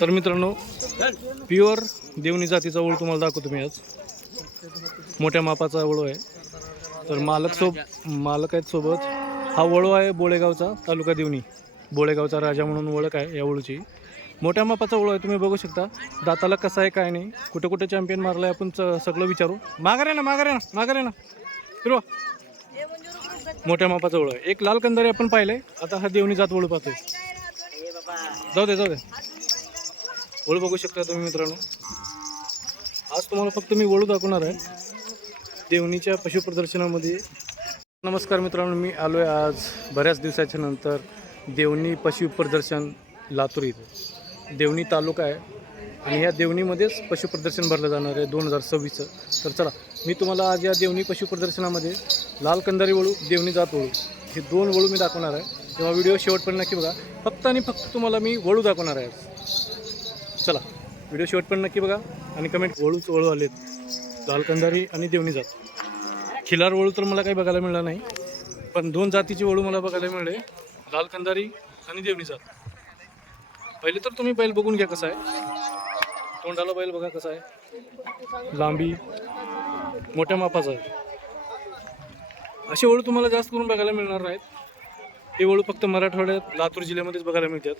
तर मित्रांनो, प्युअर देवणी जातीचा वळू तुम्हाला दाखवतो मी आज. मोठ्या मापाचा वळू आहे. तर मालक आहेत सोबत. हा वळू आहे बोळेगावचा, तालुका देवणी. बोळेगावचा राजा म्हणून ओळख आहे या वळूची. मोठ्या मापाचा वळू आहे, तुम्ही बघू शकता. दाताला कसा आहे काय नाही, कुठे कुठे चॅम्पियन मारला आहे आपण सगळं विचारू. माघारे ना फिरवा. मोठ्या मापाचा वळू आहे. एक लाल कंदारी आपण पाहिलंय, आता हा देवणी जात वळू पाहतोय. जाऊ दे वळू बघू शकता तुम्ही मित्रांनो. आज तुम्हाला फक्त मी वळू दाखवणार आहे देवणीच्या पशु प्रदर्शनामध्ये. नमस्कार मित्रांनो, मी आलो आहे आज बऱ्याच दिवसाच्या नंतर देवणी पशु प्रदर्शन लातूर इथे. देवणी तालुका आहे आणि ह्या देवणीमध्येच पशु प्रदर्शन भरलं जाणार आहे 2026चं. तर चला, मी तुम्हाला आज या देवणी पशु प्रदर्शनामध्ये लाल कंदारी वळू, देवणी जात वळू हे 2 वळू मी दाखवणार आहे. तेव्हा व्हिडिओ शेवटपर्यंत नक्की बघा. फक्त आणि फक्त तुम्हाला मी वळू दाखवणार आहे आज. चला, व्हिडिओ शेवटपर्यंत नक्की बघा आणि कमेंट. वळू आलेत, लाल कंदारी आणि देवणी जात. खिलार वळू तर मला काही बघायला मिळालं नाही, पण 2 जातीचे वळू मला बघायला मिळाले, लाल कंदारी आणि देवणी जात. पहिले तर तुम्ही बैल बघून घ्या कसा आहे. तोंडाला बैल बघा कसा आहे, लांबी मोठ्या मापाचा आहे. असे वळू तुम्हाला जास्त करून बघायला मिळणार नाहीत. हे वळू फक्त मराठवाड्यात लातूर जिल्ह्यामध्येच बघायला मिळतात,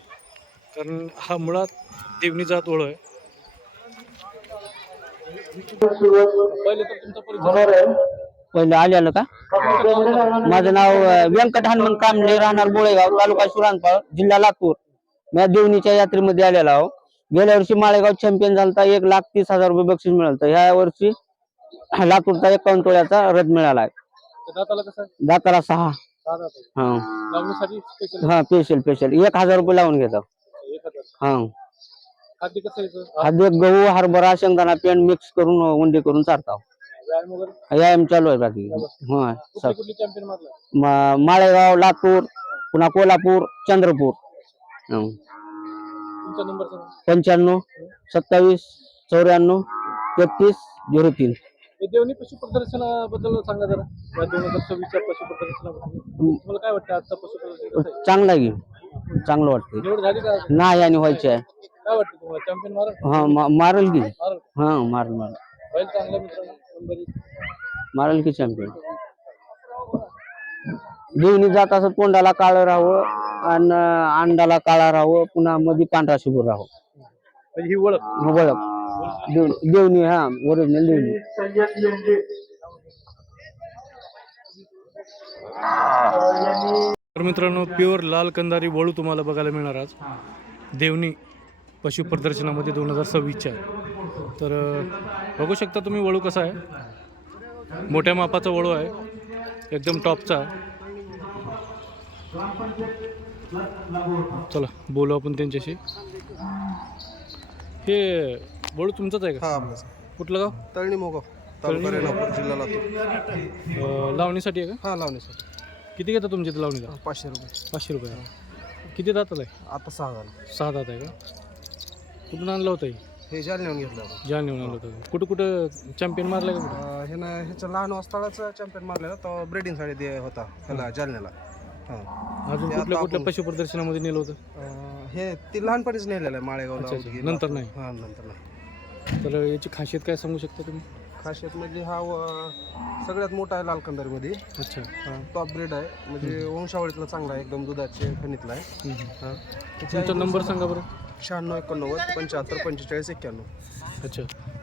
कारण हा मुळात देवणी जात वळू आहे. पहिले आलेलं का? माझं नाव व्यंकट हनुमान कांबळे, राहणार बोळेगाव, तालुका सुरांपाळ, जिल्हा लातूर. मी देवणीच्या यात्रेमध्ये आलेला आहो. गेल्या वर्षी माळेगाव चॅम्पियन झालता, 1,30,000 रुपये बक्षीस मिळालं. ह्या वर्षी लातूरचा 51 तोळ्याचा रथ मिळाला आहे. दाताला 6. हा स्पेशल 1,000 रुपये लावून घेतो. हा, खाद्य गहू, हरभरा, शेंगदाणा पेंड मिक्स करून उंडी करून चारता. व्यायाम चालू आहे बाकी. माळेगाव, लातूर, पुन्हा कोल्हापूर, चंद्रपूर. 95 27 94 33 03. देवणी पशु प्रदर्शनाबद्दल सांगा जरा. 2026च्या पशु प्रदर्शनाबद्दल तुम्हाला काय वाटतं? आजचा पशु प्रदर्शन चांगला आहे, चांगलं वाटतं. निवड झाली का? नाही, आणि व्हायची आहे. काय वाटतं तुम्हाला? चॅम्पियन मारा? हा, मारल की. हा, मारल बैल चांगला मित्रांनो, मारल की चॅम्पियन. देवणी जात असं तोंडाला काळं राहावं आणि अंडाला काळा राहावं, पुन्हा मध्ये पांढरा शुभ्र राहावं. ही ओळख देवणी. हा, ओरिजिनल देवणी. तर मित्रांनो, प्युअर लाल कंदारी वळू तुम्हाला बघायला मिळणार आज देवणी पशु प्रदर्शनामध्ये 2026च्या. तर बघू शकता तुम्ही वळू कसा आहे. मोठ्या मापाचा वळू आहे, एकदम टॉपचा. चला बोलू आपण त्यांच्याशी. हे वळू तुमचंच आहे का? हा, आपलं. कुठलं गाव? तळणी मोगाव, तालुका रेणापूर, जिल्हा लातूर. लावणीसाठी आहे का? हा, लावण्यासाठी. किती घेता तुमच्या इथं लावणीला? 500 रुपये. 500 रुपये. किती दाताला आहे? आता 6 झालं. 6 दात आहे का? कुठून आणलं होतं? हे जाल नेऊन घेतलं होतं. जाल नेऊन आणलं होतं. कुठं चॅम्पियन मारलं का कुठं? हे ना, ह्याचं लहान वाजताळाचं चॅम्पियन मारलेलं तर ब्रेडिंगसाठी होता ह्याला जालन्याला. अजून कुठल्या पशु प्रदर्शनामध्ये नेलं होतं? हे ती लहानपणीच नेलेलं आहे माळेगावला. नंतर नाही? हा, नंतर नाही. तर याची खासियत काय सांगू शकता तुम्ही? खासियत म्हणजे हा सगळ्यात मोठा आहे लाल कंदारीमध्ये. अच्छा. टॉप ब्रीड आहे, म्हणजे वंशावळीतला चांगला आहे, एकदम दुधाचे खनितला आहे. तुमचा नंबर सांगा बरं. 96 89 75 45 91. अच्छा.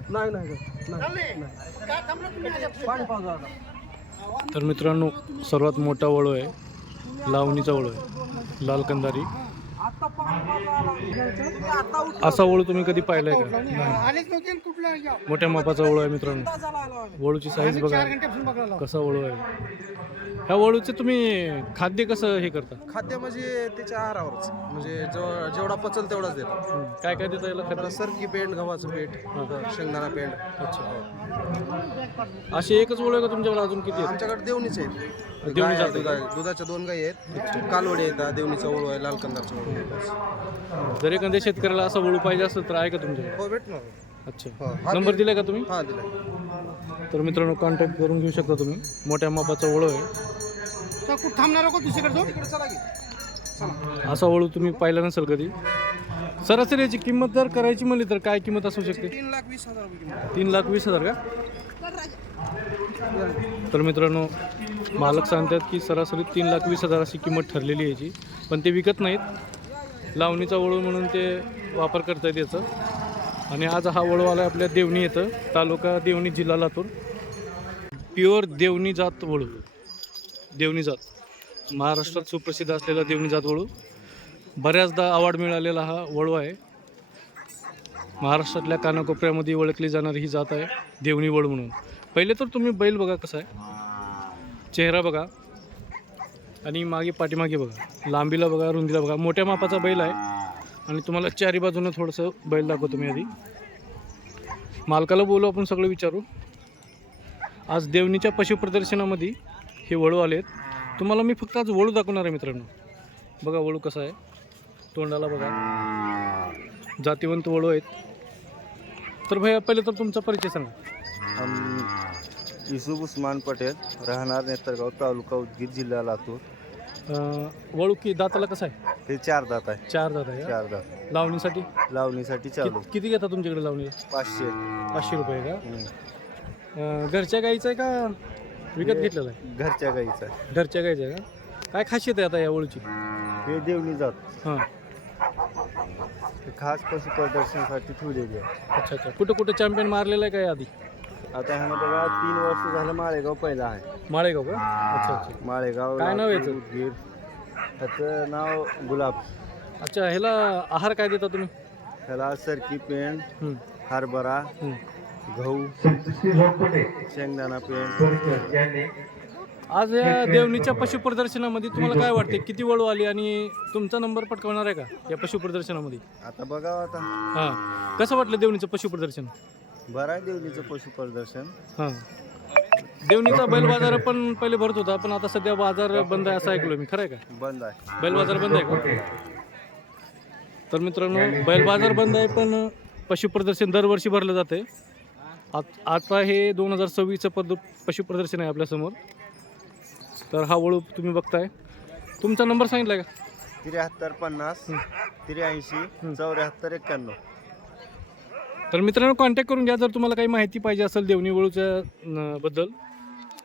नाही. तर मित्रांनो, सर्वात मोठा वळू आहे, लावणीचा वळू आहे, लाल कंदारी. असा वळू तुम्ही कधी पाहिलाय का? मोठ्या मापाचा वळू आहे मित्रांनो. वळूची साईज बघा कसा वळू आहे. ह्या वळूचे तुम्ही खाद्य कसं हे करता? खाद्य म्हणजे त्याच्या आहारावरच, म्हणजे जेवढा पचल तेवढाच देतो. काय काय देतं याला खाद्य? सरकी पेंड, गव्हाचं पीठ, शेंगदाणा पेंड. अच्छा. अशी एकच वळू आहे का तुमच्याकडे? अजून किती आहेत? आमच्याकडे देवणीच आहेत. देवणी जात दुधाच्या 2 गायी आहेत, कालवडी आहेत, देवणीचा वळू आहे, लाल कंदारचा वळू आहे. जर एखाद्या शेतकऱ्याला असं वळू पाहिजे असेल तर आहे का तुमच्याकडे? हो, भेटणार. अच्छा. नंबर दिलाय का तुम्ही? हा, दिलाय. तर मित्रांनो, कॉन्टॅक्ट करून घेऊ शकता तुम्ही. मोठ्या मापाचा वळू आहे. थांबणार दुसरीकडे. असा वळू तुम्ही पाहिला नसेल कधी. सरासरी याची किंमत जर करायची म्हणली तर काय किंमत असू शकते? 3,20,000 रुपये किंमत. 3,20,000 का? तर मित्रांनो मालक सांगतात की सरासरी 3,20,000 अशी किंमत ठरलेली आहे याची, पण ते विकत नाहीत. लावणीचा वळू म्हणून ते वापर करतायत याचं. आणि आज हा वळू आला आपल्या देवणी येतं, तालुका देवणी, जिल्हा लातूर. प्युअर देवणी जात वळू, देवणी जात महाराष्ट्रात सुप्रसिद्ध असलेला देवणी जात वळू. बऱ्याचदा अवॉर्ड मिळालेला हा वळू आहे. महाराष्ट्रातल्या कानाकोपऱ्यामध्ये ओळखली जाणारी ही जात आहे देवणी वळू म्हणून. पहिले तर तुम्ही बैल बघा कसा आहे, चेहरा बघा आणि मागे पाठीमागे बघा, लांबीला बघा, रुंदीला बघा. मोठ्या मापाचा बैल आहे. आणि तुम्हाला चारी बाजूनं थोडंसं बैल दाखवतो मी आधी. मालकाला बोलू, आपण सगळं विचारू. आज देवणीच्या पशुप्रदर्शनामध्ये हे वळू आले आहेत. तुम्हाला मी फक्त आज वळू दाखवणार आहे मित्रांनो. बघा वळू कसा आहे, तोंडाला बघा, जातीवंत वळू आहेत. तर भैया पहिले तर तुमचा परिचय सांगा. युसुफ उस्मान पटेल, राहणार नेतरगाव, तालुका उदगीर, जिल्हा लातूर. वळू की दाताला कसं आहे? हे 4 दात आहे. 4 दात आहे का? 4 दात लावणीसाठी लावणीसाठी चालू. किती घेता तुमच्याकडे लावणी? 500. 500 रुपये का? घरच्या गाईचं आहे का विकत घेतलेलं आहे? घरच्या गाईचा आहे. घरच्या गाईचं आहे का? काय खासियत आहे आता या वळूची? हे देवणी जात हां, हे खास पशु प्रदर्शनासाठी ठेवलेली आहे. अच्छा अच्छा. कुठं कुठं चॅम्पियन मारलेलं आहे काय आधी? आता ह्यानं बघा 3 वर्ष झालं माळेगाव पहिला आहे. माळेगाव का? अच्छा अच्छा. माळेगाव, काय नाव आहे लातूर, याचं? उदगीर. त्याचं नाव गुलाब. अच्छा, ह्याला आहार काय देता तुम्ही? ह्याला सरकी पेंड, हं, हरभरा, हं. गहू, शेंगदाणा पेंड. आज या देवणीच्या पशुप्रदर्शनामध्ये तुम्हाला काय वाटते, किती वळू आली आणि तुमचा नंबर पटकवणार आहे का या पशुप्रदर्शनामध्ये? आता बघा आता हां, कसं वाटलं देवणीचं पशुप्रदर्शन? बरं आहे देवणीचं पशु प्रदर्शन. हां, देवणीचा बैल बाजार पण पहिले भरत होता, पण आता सध्या बाजार बंद आहे असं ऐकलं मी. खरं आहे का? बंद आहे. बैल बाजार बंद आहे का? तर मित्रांनो बैल बाजार बंद आहे, पण पशुप्रदर्शन दरवर्षी भरलं जाते. आता हे 2026चं पशुप्रदर्शन आहे आपल्यासमोर. तर हा वळू तुम्ही बघताय. तुमचा नंबर सांगितला का? 7350 83 74 91. तर मित्रांनो कॉन्टॅक्ट करून घ्या जर तुम्हाला काही माहिती पाहिजे असेल देवणी वळूच्या बद्दल.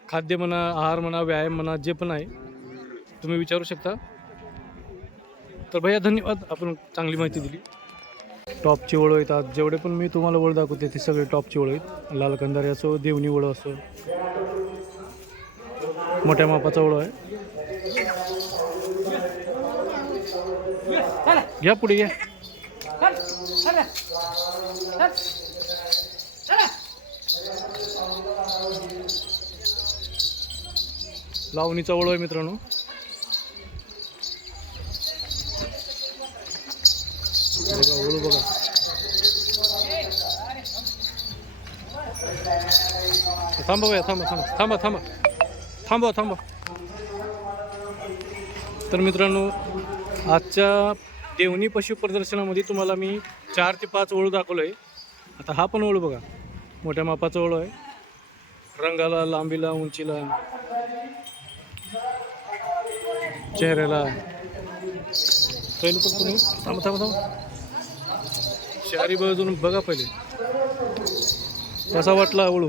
खाद्य म्हणा, आहार म्हणा, व्यायाम म्हणा, जे पण आहे तुम्ही विचारू शकता. तर भैया धन्यवाद, आपण चांगली माहिती दिली. टॉपची वळू येतात, जेवढे पण मी तुम्हाला वळ दाखवते ते सगळे टॉपची वळू आहेत. लाल कंदारी असो, देवणी वळू असो, मोठ्या मापाचा वळू आहे. घ्या पुढे घ्या. लावणीचा वळू आहे मित्रांनो. बघा वळू बघा. थांबा भैया, थांबा थांबा थांबा थांबा थांबा थांबा. तर मित्रांनो आजच्या देवणी पशु प्रदर्शनामध्ये तुम्हाला मी 4 ते 5 वळू दाखवलं आहे. आता हा पण वळू बघा, मोठ्या मापाचा वळू आहे. रंगाला, लांबीला, उंचीला, चेहऱ्याला. पहिले पण तुम्ही थांबा थांबा थांबा. चारी बाजून बघा पहिले कसा वाटला वळू.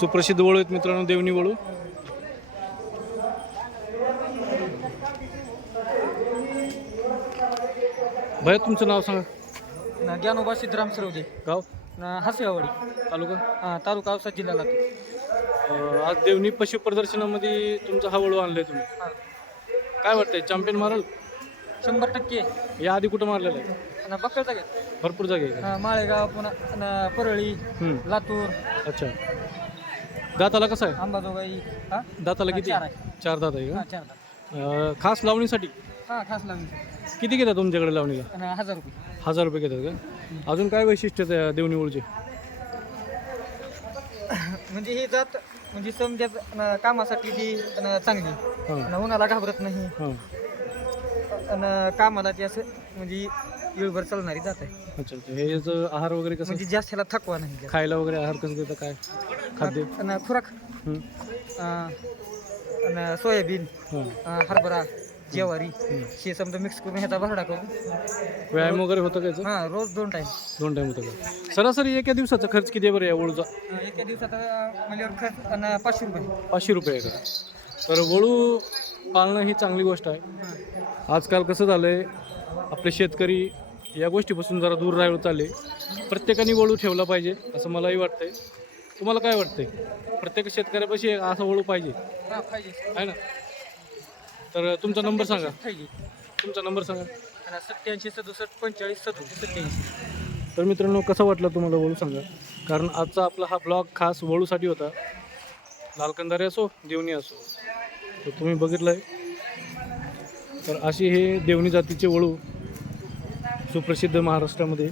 सुप्रसिद्ध वळू आहेत मित्रांनो देवणी वळू. भैया तुमचं नाव सांगा. ज्ञानोबा सिद्धराम सरवदे, गाव? हसेवाडी, तालुका? तालुका औसा, जिल्हा लातूर. आज देवणी पशु प्रदर्शनामध्ये तुमचा हा वळू आणलाय तुम्ही. काय वाटतंय, चॅम्पियन माराल? 100%. या आधी कुठं मारलेलं आहे? बक्कळ जागे, भरपूर जागे आहे का? माळेगाव, पुन्हा परळी, लातूर. अच्छा. दाताला कसं आहे? अंबाजोगाई. दाताला किती? 4 आहे. 4 दात आहे 4 का? खास लावणीसाठी खास लावून किती घेतात तुमच्याकडे लावणीला? 1000 रुपये. 1000 रुपये घेतात का? अजून काय वैशिष्ट्य त्या देवणी वळूचे? म्हणजे ही जात म्हणजे समजा कामासाठी ती चांगली, उन्हाला घाबरत नाही, हां, आणि कामाला ती असं म्हणजे वेळभर चालणारी जात आहे. अच्छा अच्छा. हे याचं आहार वगैरे कसं, म्हणजे जास्त ह्याला थकवा नाही. खायला वगैरे आहार कसं देतं, काय खाद्य? आणि खुराक हं, आणि सोयाबीन, हां, हरभरा, ज्वारी हे समजा मिक्स करून ह्याचा भरडा करून व्यायाम वगैरे होतं का याचं? हा रोज 2 टाइम 2 टाइम होतं का? सरासरी एका दिवसाचा खर्च किती आहे बरं या वळूचा? एका दिवसात म्हणल्यावर खर्च आणि 500 रुपये 500 रुपये आहे का? तर वळू पाळणं ही चांगली गोष्ट आहे. आजकाल कसं झालं आहे, आपले शेतकरी या गोष्टीपासून जरा दूर राहायला चालले. प्रत्येकाने वळू ठेवला पाहिजे असं मलाही वाटतंय. तुम्हाला काय वाटतंय? प्रत्येक शेतकऱ्यापाशी असा वळू पाहिजे हा पाहिजे आहे ना? तर तुमचा नंबर सांगा. पाहिजे तुमचा नंबर सांगा. आणि 87 67 45 37 87. तर मित्रांनो, कसा वाटला तुम्हाला वळू सांगा. कारण आजचा आपला हा ब्लॉग खास वळूसाठी होता. लालकंदारे असो देवणी असो, तर तुम्ही बघितलं आहे. तर अशी हे देवणी जातीचे वळू सुप्रसिद्ध महाराष्ट्रामध्ये.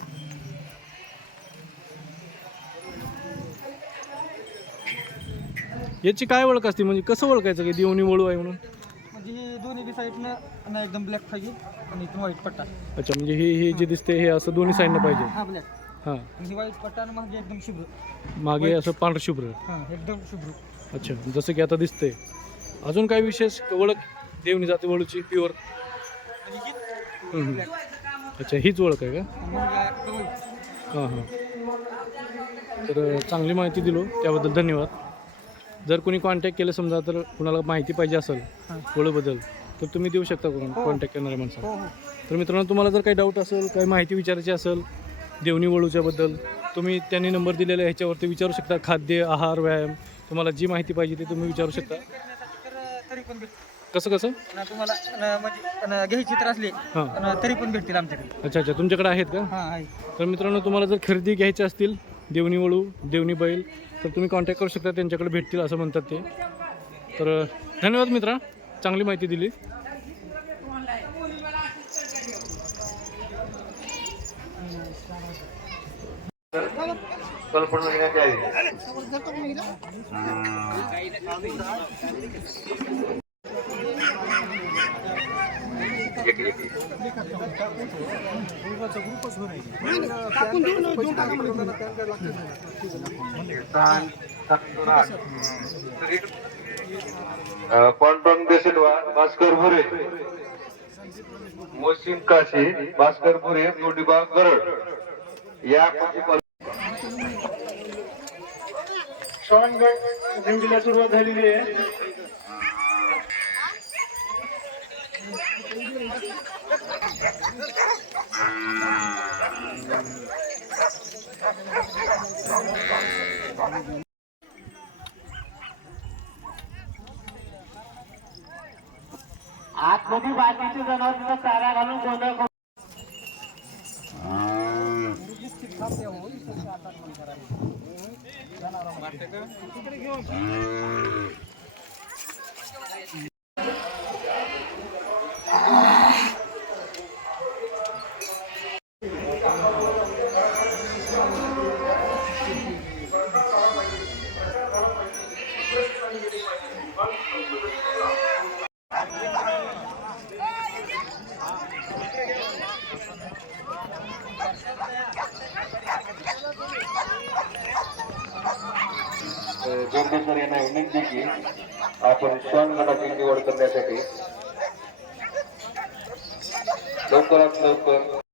याची काय ओळख असते, म्हणजे कसं ओळखायचं की देवणी वळू आहे म्हणून? म्हणजे हे दोन्ही बी साईडनं एकदम ब्लॅक पाहिजे आणि इथून व्हाईट पट्टा. अच्छा, म्हणजे हे जे दिसते हे असं दोन्ही साईडनं पाहिजे. हा ब्लॅक हां, आणि व्हाईट पट्टा आणि मागे एकदम शुभ्र. मागे असं पांढरं शुभ्र. हा एकदम शुभ्र. अच्छा, जसं की आता दिसतंय. अजून काय विशेष ओळख देवणी जाती वळूची प्युअर? म्हणजे अच्छा, हीच ओळख आहे का? white. हां हां. तर चांगली माहिती दिलो त्याबद्दल धन्यवाद. जर कोणी कॉन्टॅक्ट केलं समजा, तर कुणाला माहिती पाहिजे असेल वळूबद्दल, तर तुम्ही देऊ शकता कॉन्टॅक्ट करणाऱ्या माणसाला. हो हो तर मित्रांनो, तुम्हाला जर काही डाऊट असेल, काही माहिती विचारायची असेल देवणी वळूच्याबद्दल, तुम्ही त्यांनी नंबर दिलेला आहे ह्याच्यावरती विचारू शकता. खाद्य, आहार, व्यायाम, तुम्हाला जी माहिती पाहिजे ते तुम्ही विचारू शकता. तर तरी पण भेटतील. कसं कसं? आणि तुम्हाला म्हणजे घ्यायची तर असली हां. आणि तरी पण भेटतील आमच्याकडे. अच्छा अच्छा, तुमच्याकडे आहेत का? हा आहे. तर मित्रांनो, तुम्हाला जर खरेदी घ्यायची असतील देवणी वळू, देवणी बैल, तर तुम्ही कॉन्टॅक्ट करू शकता. त्यांच्याकडे भेटतील असं म्हणतात ते. तर धन्यवाद मित्रा, चांगली माहिती दिली. पांडुरंग देशलवा, भास्कर भुरे, मोहसिन काशी, भास्कर भुरे, जोडीबा गरड या श्रवणगड दिंडीला सुरुवात झालेली आहे. आतमध्ये बाकीचे जनावर चारा घालून गोंधळ जोगेश्वर यांना विनंती की आपण श्वानगडाची निवड करण्यासाठी लवकरात लवकर